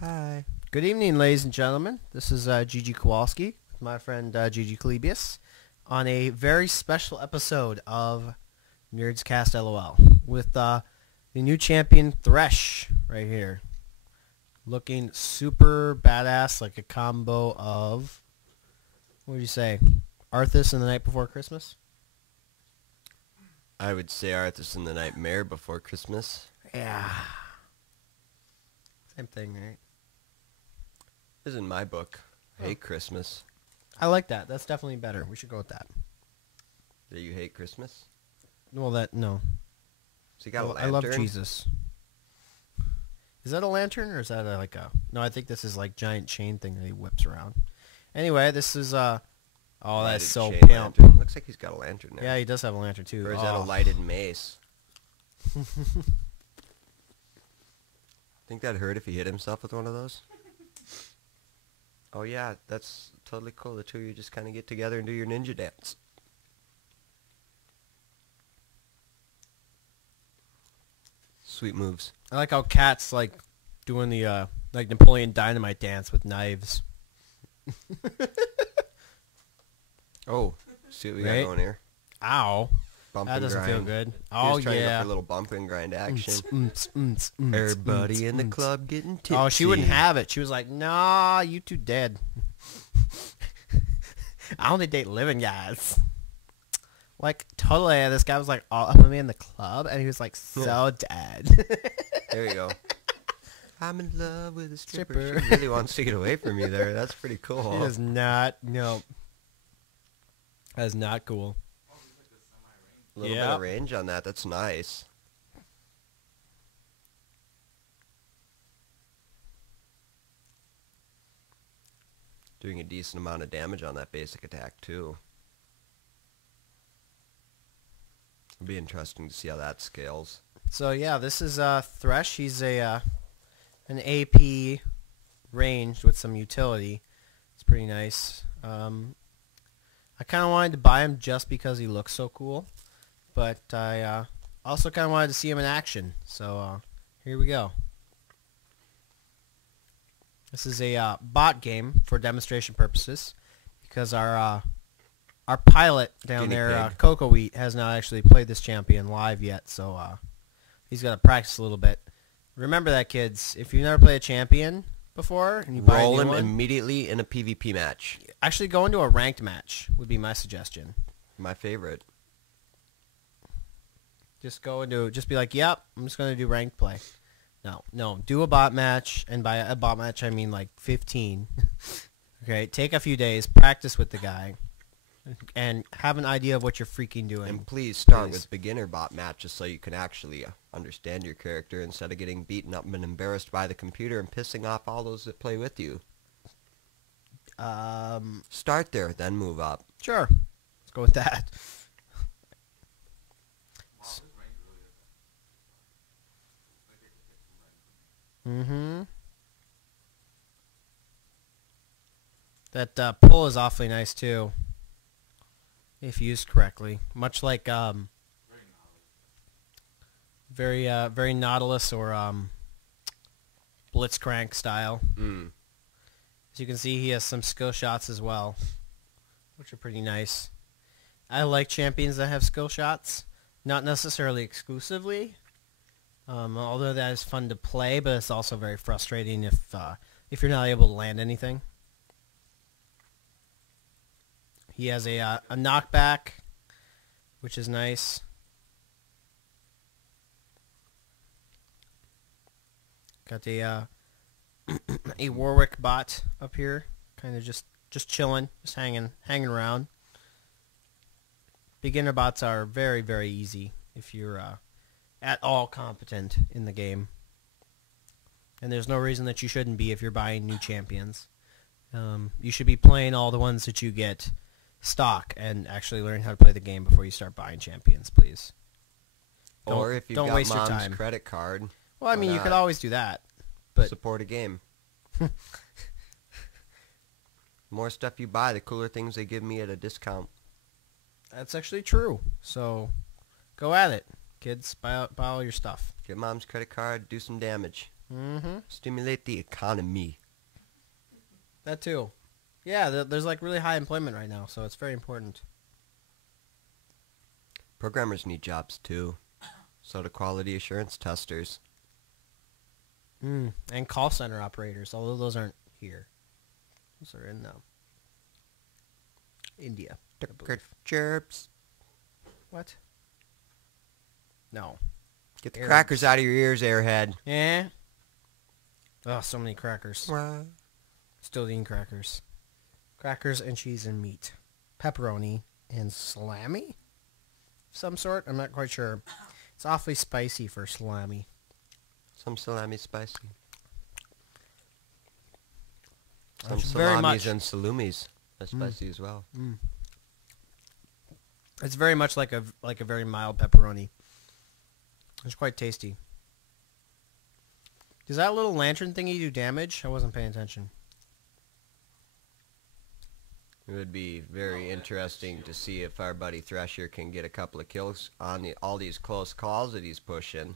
Hi. Good evening, ladies and gentlemen. This is Gigi Kowalski, my friend Gigi Kalibius, on a very special episode of NerdCast LOL with the new champion Thresh right here. Looking super badass, like a combo of, what would you say, Arthas and the Night Before Christmas? I would say Arthas and the Nightmare Before Christmas. Yeah. Same thing, right? This is in my book. Hate Christmas. I like that. That's definitely better. We should go with that. Do you hate Christmas? Well, no. So you got a lantern? I love Jesus. Is that a lantern or is that like a... No, I think this is like giant chain thing that he whips around. Anyway, this is... Oh, that's so chain pimp. lantern. Looks like he's got a lantern there. Yeah, he does have a lantern too. Or is that a lighted mace? Think that'd hurt if he hit himself with one of those? Oh yeah, that's totally cool. The two of you just kind of get together and do your ninja dance. Sweet moves. I like how Cat's like doing the like Napoleon Dynamite dance with knives. Oh, see what we Right? got going here. Ow. Bump That and doesn't grind. feel good. He Oh, was trying to go yeah. for a little bump and grind action. Everybody Everybody in the club getting tipsy. Oh, she wouldn't have it. She was like, nah, you two dead. I only date living guys. Like, totally, this guy was like, oh, I'm gonna be in the club, and he was like, so dead. There you go. I'm in love with a stripper. Stripper. She really wants to get away from you there. That's pretty cool. He does not, no. That is not cool. A little bit of range on that. That's nice. Doing a decent amount of damage on that basic attack, too. It'll be interesting to see how that scales. So, yeah, this is Thresh. He's a an AP ranged with some utility. It's pretty nice. I kind of wanted to buy him just because he looks so cool. But I also kind of wanted to see him in action. So here we go. This is a bot game for demonstration purposes because our pilot down Guinea there, pig. Coco Wheat, has not actually played this champion live yet. So he's got to practice a little bit. Remember that, kids. If you've never played a champion before and you buy a Roll new him one, immediately in a PvP match. actually go into a ranked match would be my suggestion. My favorite. Just go into, just be like, yep, I'm just going to do ranked play. No, do a bot match, and by a bot match I mean like 15. Okay, take a few days, practice with the guy, and have an idea of what you're freaking doing. And please start Please. with beginner bot matches so you can actually understand your character instead of getting beaten up and embarrassed by the computer and pissing off all those that play with you. Start there, then move up. Sure, let's go with that. Mm-hmm. That pull is awfully nice too, if used correctly. Much like very Nautilus or Blitzcrank style. Mm. As you can see, he has some skill shots as well, which are pretty nice. I like champions that have skill shots, not necessarily exclusively. Although that is fun to play, but it's also very frustrating if you're not able to land anything. He has a knockback, which is nice. Got a a Warwick bot up here, kind of just chilling, just hanging around. Beginner bots are very, very easy if you're at all competent in the game. And there's no reason that you shouldn't be if you're buying new champions. You should be playing all the ones that you get stock and actually learn how to play the game before you start buying champions, please. Or if you've don't got waste your mom's time. credit card, Well, I mean, you could always do that. But support a game. More stuff you buy, the cooler things they give me at a discount. that's actually true. So go at it. Kids, buy all your stuff. Get mom's credit card, do some damage. Mm-hmm. Stimulate the economy. That too. Yeah, there's like really high employment right now, so it's very important. Programmers need jobs too. So do quality assurance testers. And call center operators, although those aren't here. Those are in India. I believe. Chirps. What? No. Get the crackers out of your ears, airhead. Yeah. Oh, so many crackers. What? Still eating crackers. Crackers and cheese and meat. Pepperoni and salami? Some sort? I'm not quite sure. It's awfully spicy for salami. Some salami spicy. Some It's very much salamis and salumis are spicy as well. It's very much like a very mild pepperoni. It's quite tasty. Does that little lantern thingy do damage? I wasn't paying attention. It would be very interesting to see if our buddy Thresher can get a couple of kills on all these close calls that he's pushing.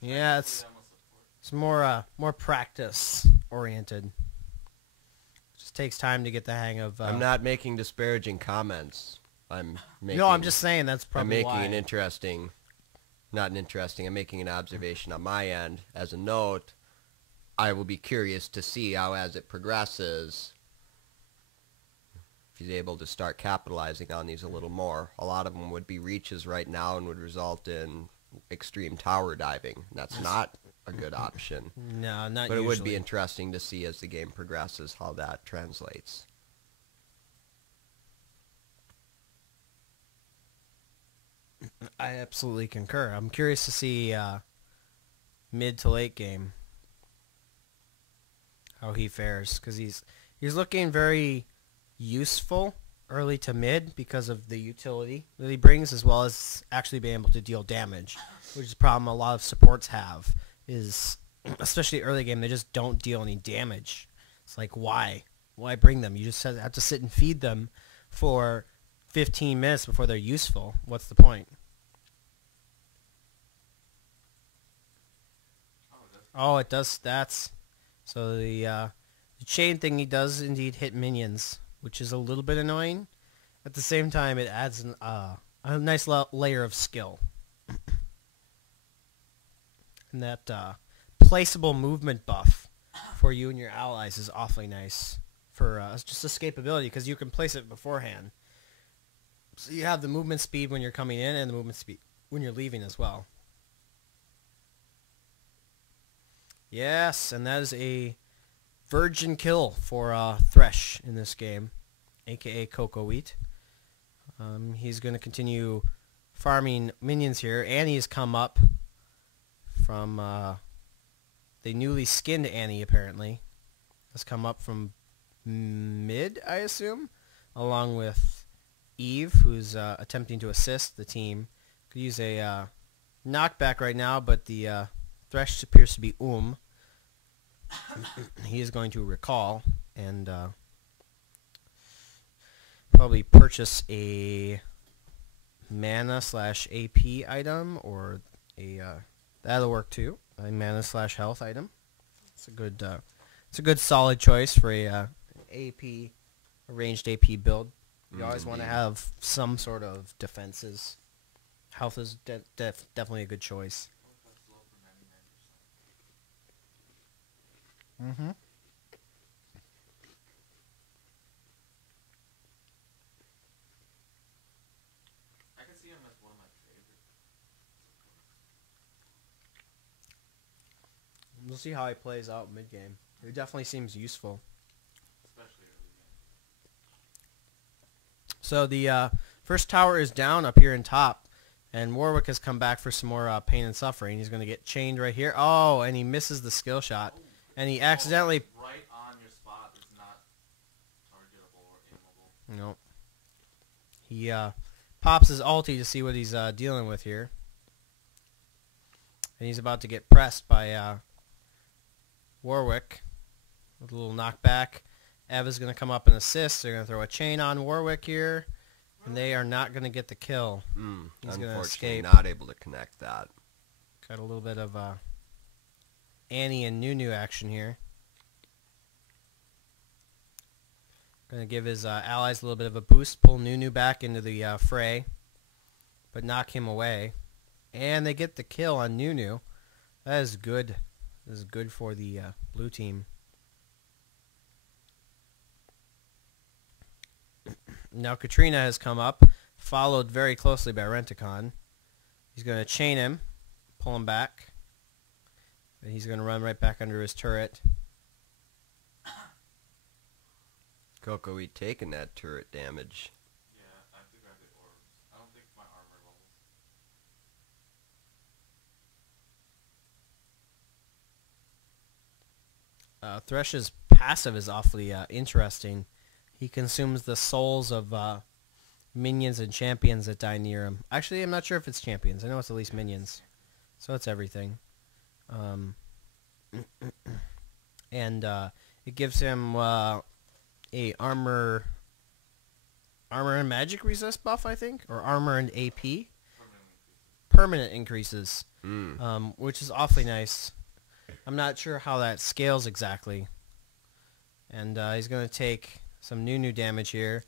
Yeah, it's more practice oriented. Just takes time to get the hang of. I'm not making disparaging comments. I'm just saying that's probably I'm making why. an interesting, I'm making an observation on my end. As a note, I will be curious to see how, as it progresses, if he's able to start capitalizing on these a little more. A lot of them would be reaches right now and would result in extreme tower diving. That's not a good option. No, not But usually. it would be interesting to see as the game progresses how that translates. I absolutely concur. I'm curious to see mid to late game how he fares, because he's looking very useful early to mid because of the utility that he brings, as well as actually being able to deal damage, which is a problem a lot of supports have, is especially early game, they just don't deal any damage. It's like, why bring them? You just have to sit and feed them for 15 minutes before they're useful. What's the point? Oh, it does stats. So the chain thing, he does indeed hit minions, which is a little bit annoying. At the same time, it adds a nice layer of skill. And that placeable movement buff for you and your allies is awfully nice for just escapability, because you can place it beforehand. So you have the movement speed when you're coming in and the movement speed when you're leaving as well. Yes, and that is a virgin kill for Thresh in this game, a.k.a. Coco Wheat. He's going to continue farming minions here. Annie's come up from the newly skinned Annie, apparently. Has come up from mid, I assume, along with Eve, who's attempting to assist the team. Could use a knockback right now, but the Thresh appears to be He is going to recall and probably purchase a mana/AP item, or that'll work too. A mana/health item. It's a good solid choice for a ranged AP build. You always want to have some sort of defenses. Health is definitely a good choice. Mm-hmm. I can see him as one of my favorites. We'll see how he plays out mid-game. He definitely seems useful. Especially early game. So the first tower is down up here in top, and Warwick has come back for some more pain and suffering. He's going to get chained right here. Oh, and he misses the skill shot. And he accidentally... Right on your spot is not targetable or aimable. Nope. He pops his ulti to see what he's dealing with here. And he's about to get pressed by Warwick with a little knockback. Eva's going to come up and assist. They're going to throw a chain on Warwick here. And they are not going to get the kill. He's going to Unfortunately, escape. not able to connect that. Got a little bit of Annie and Nunu action here. Going to give his allies a little bit of a boost, pull Nunu back into the fray, but knock him away. And they get the kill on Nunu. That is good. This is good for the blue team. Now Katrina has come up, followed very closely by Renticon. He's going to chain him, pull him back. And he's going to run right back under his turret. Coco, we taking that turret damage. Yeah, I have to grab the orbs. I don't think my armor levels. Thresh's passive is awfully interesting. He consumes the souls of minions and champions that die near him. Actually, I'm not sure if it's champions. I know it's at least minions. So it's everything. And it gives him a armor and magic resist buff, I think, or armor and AP. Permanent increases, which is awfully nice. I'm not sure how that scales exactly. And he's going to take some new damage here.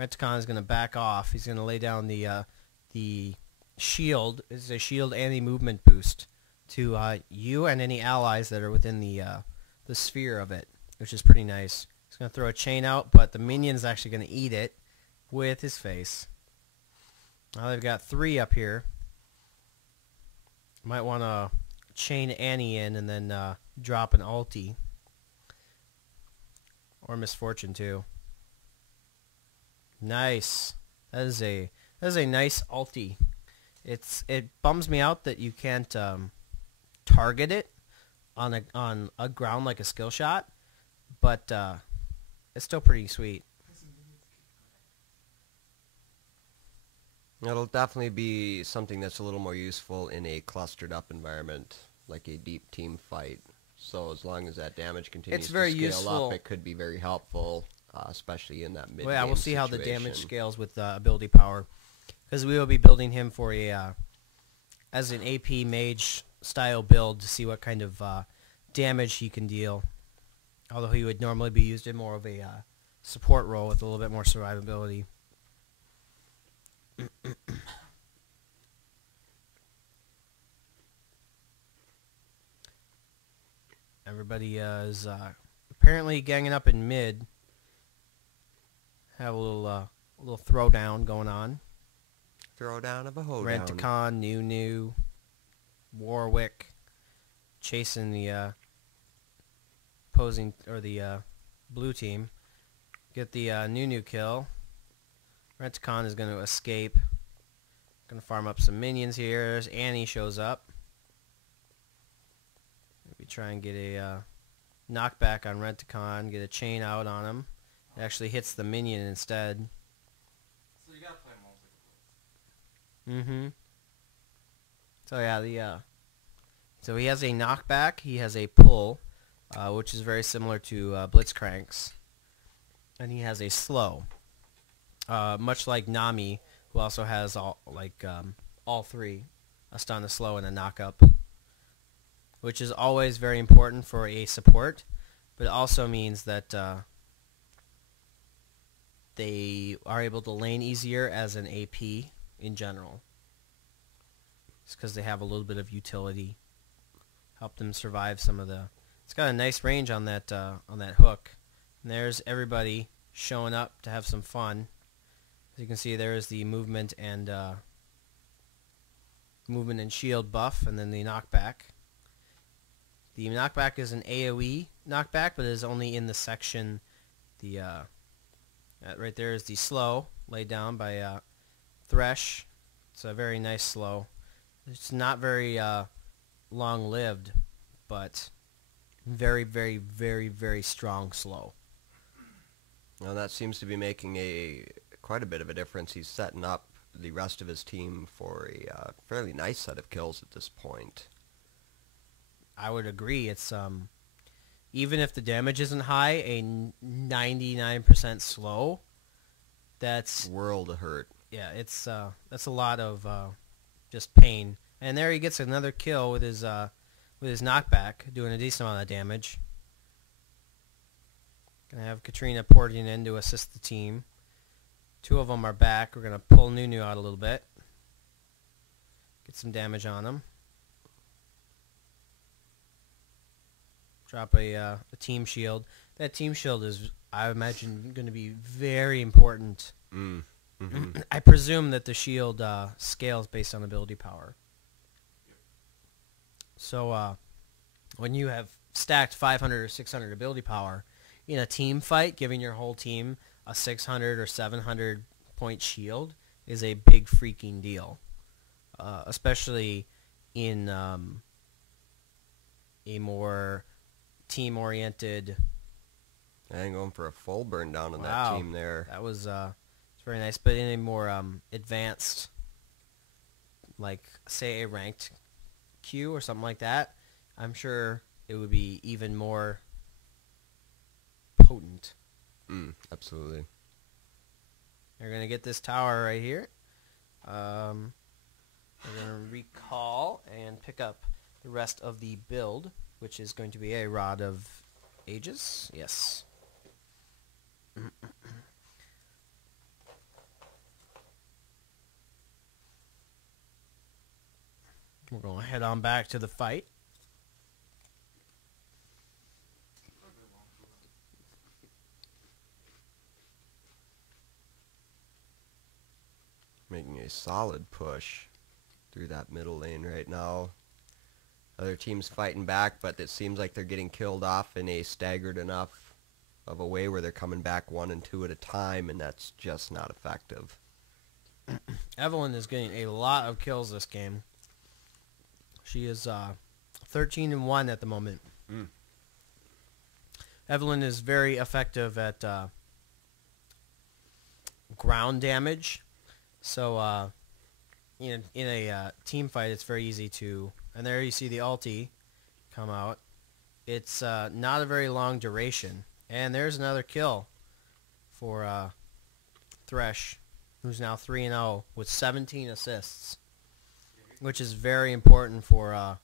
Renticon is going to back off. He's going to lay down the shield. It's a shield anti-movement boost to you and any allies that are within the sphere of it, which is pretty nice. He's going to throw a chain out, but the minion's actually going to eat it with his face. Now they've got 3 up here. Might want to chain Annie in and then drop an ulti. Or Misfortune too. Nice. That is a nice ulti. It bums me out that you can't target it on a ground like a skill shot, but it's still pretty sweet. It'll definitely be something that's a little more useful in a clustered up environment, like a deep team fight. So as long as that damage continues It's very to scale useful. up, it could be very helpful, especially in that mid. Well, yeah, we'll see how the situation. damage scales with ability power, because we will be building him for a as an AP mage style build to see what kind of damage he can deal. Although he would normally be used in more of a support role with a little bit more survivability. Everybody is apparently ganging up in mid. Have a little throwdown going on. Throwdown of a hoedown. Renticon, Nunu, Warwick, chasing the opposing or the blue team. Get the Nunu kill. Renticon is going to escape. Going to farm up some minions here. There's Annie shows up. Maybe try and get a knockback on Renticon. Get a chain out on him. It actually hits the minion instead. So you gotta play them almost like a blitz. Mm-hmm. So yeah, so he has a knockback. He has a pull, which is very similar to Blitzcrank's, and he has a slow, much like Nami, who also has all 3, a stun, a slow, and a knock-up, which is always very important for a support, but it also means that they are able to lane easier as an AP in general. It's because they have a little bit of utility, help them survive some of the. It's got a nice range on that hook. And there's everybody showing up to have some fun. As you can see, there is the movement and shield buff, and then the knockback. The knockback is an AOE knockback, but it is only in the section. The right there is the slow laid down by Thresh. It's a very nice slow. It's not very long-lived, but very, very, very, very strong slow. Well, that seems to be making quite a bit of a difference. He's setting up the rest of his team for a fairly nice set of kills at this point. I would agree. It's even if the damage isn't high, a 99% slow. That's world of hurt. Yeah, it's that's a lot of just pain. And there he gets another kill with his knockback, doing a decent amount of damage. Gonna have Katrina porting in to assist the team. Two of them are back. We're gonna pull Nunu out a little bit. Get some damage on him. Drop a team shield. That team shield is, I imagine, going to be very important. I presume that the shield scales based on ability power. So when you have stacked 500 or 600 ability power in a team fight, giving your whole team a 600 or 700 point shield is a big freaking deal. Especially in a more team-oriented... And going for a full burn down on that team there. That was it's very nice. But in a more advanced, like, say, a ranked queue or something like that, I'm sure it would be even more potent. Absolutely. They're going to get this tower right here. We're going to recall and pick up the rest of the build, which is going to be a Rod of Ages. Yes. We're going to head on back to the fight. Making a solid push through that middle lane right now. Other teams fighting back, but it seems like they're getting killed off in a staggered enough of a way where they're coming back 1 and 2 at a time, and that's just not effective. Evelyn is getting a lot of kills this game. She is 13-1 at the moment. Evelyn is very effective at ground damage. So in a team fight, it's very easy to... And there you see the ulti come out. It's not a very long duration. And there's another kill for Thresh, who's now 3-0 with 17 assists, which is very important for...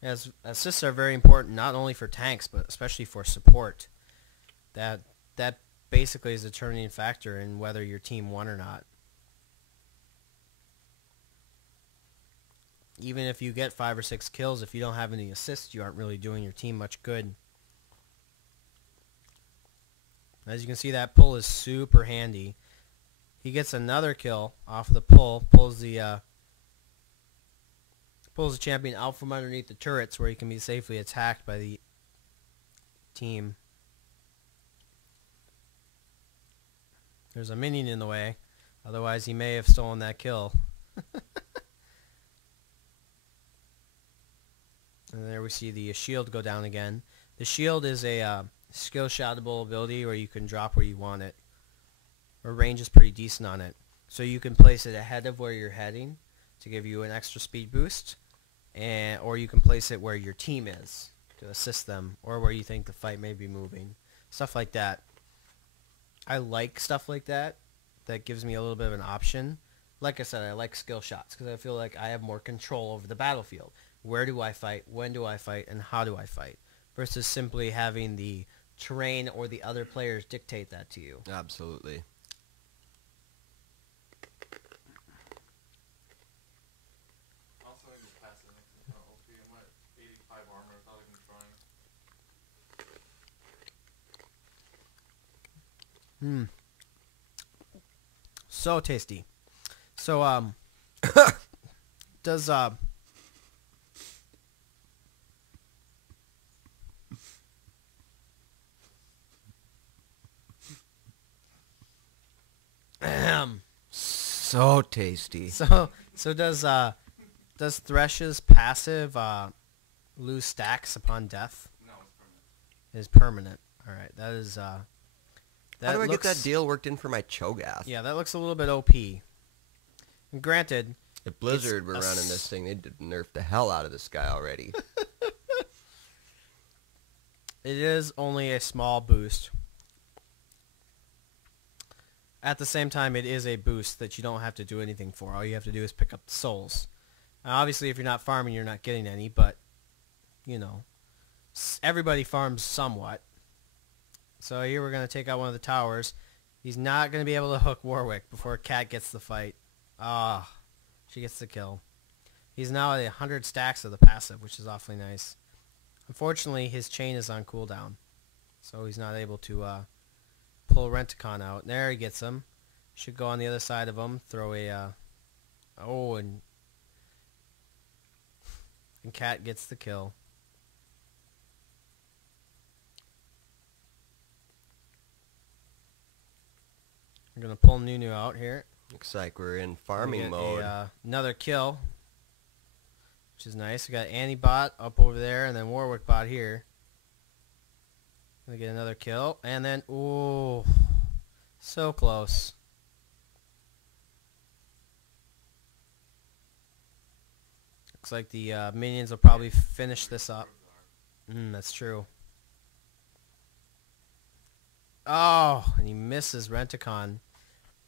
as assists are very important not only for tanks, but especially for support. That basically is a turning factor in whether your team won or not. Even if you get 5 or 6 kills, if you don't have any assists, you aren't really doing your team much good. As you can see, that pull is super handy. He gets another kill off of the pull, pulls the champion out from underneath the turrets where he can be safely attacked by the team. There's a minion in the way. Otherwise, he may have stolen that kill. And there we see the shield go down again. The shield is a skill shotable ability where you can drop where you want it. Our range is pretty decent on it. So you can place it ahead of where you're heading to give you an extra speed boost. Or you can place it where your team is to assist them, or where you think the fight may be moving. Stuff like that. I like stuff like that. That gives me a little bit of an option. Like I said, I like skill shots because I feel like I have more control over the battlefield. Where do I fight? When do I fight? And how do I fight? Versus simply having the terrain or the other players dictate that to you. Absolutely. Also, I just passed it next to the OP. I'm at 85 armor without even trying. So tasty. So, does, So tasty. So does Thresh's passive lose stacks upon death? No, it's permanent. Is permanent. All right, that is How do I get that deal worked in for my Cho'Gath? Yeah, that looks a little bit OP. And granted, if Blizzard were running this thing, they'd nerf the hell out of this guy already. it is only a small boost. at the same time, it is a boost that you don't have to do anything for. All you have to do is pick up the souls. Now, obviously, if you're not farming, you're not getting any, but, you know, everybody farms somewhat. So here we're going to take out one of the towers. He's not going to be able to hook Warwick before Cat gets the fight. Ah, she gets the kill. He's now at 100 stacks of the passive, which is awfully nice. Unfortunately, his chain is on cooldown, so he's not able to pull Renticon out. There, he gets him. Should go on the other side of him. Throw a... oh, and Cat gets the kill. We're going to pull Nunu out here. Looks like we're in farming mode. Another kill, which is nice. We got Annie bot up over there, and then Warwick bot here. Gonna get another kill, and then ooh, so close. Looks like the minions will probably finish this up. That's true. Oh, and he misses Renticon,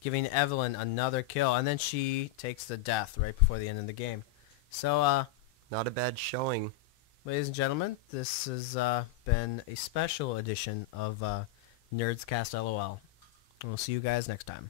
giving Evelyn another kill, and then she takes the death right before the end of the game. So, not a bad showing. Ladies and gentlemen, this has been a special edition of NerdCast LOL. And we'll see you guys next time.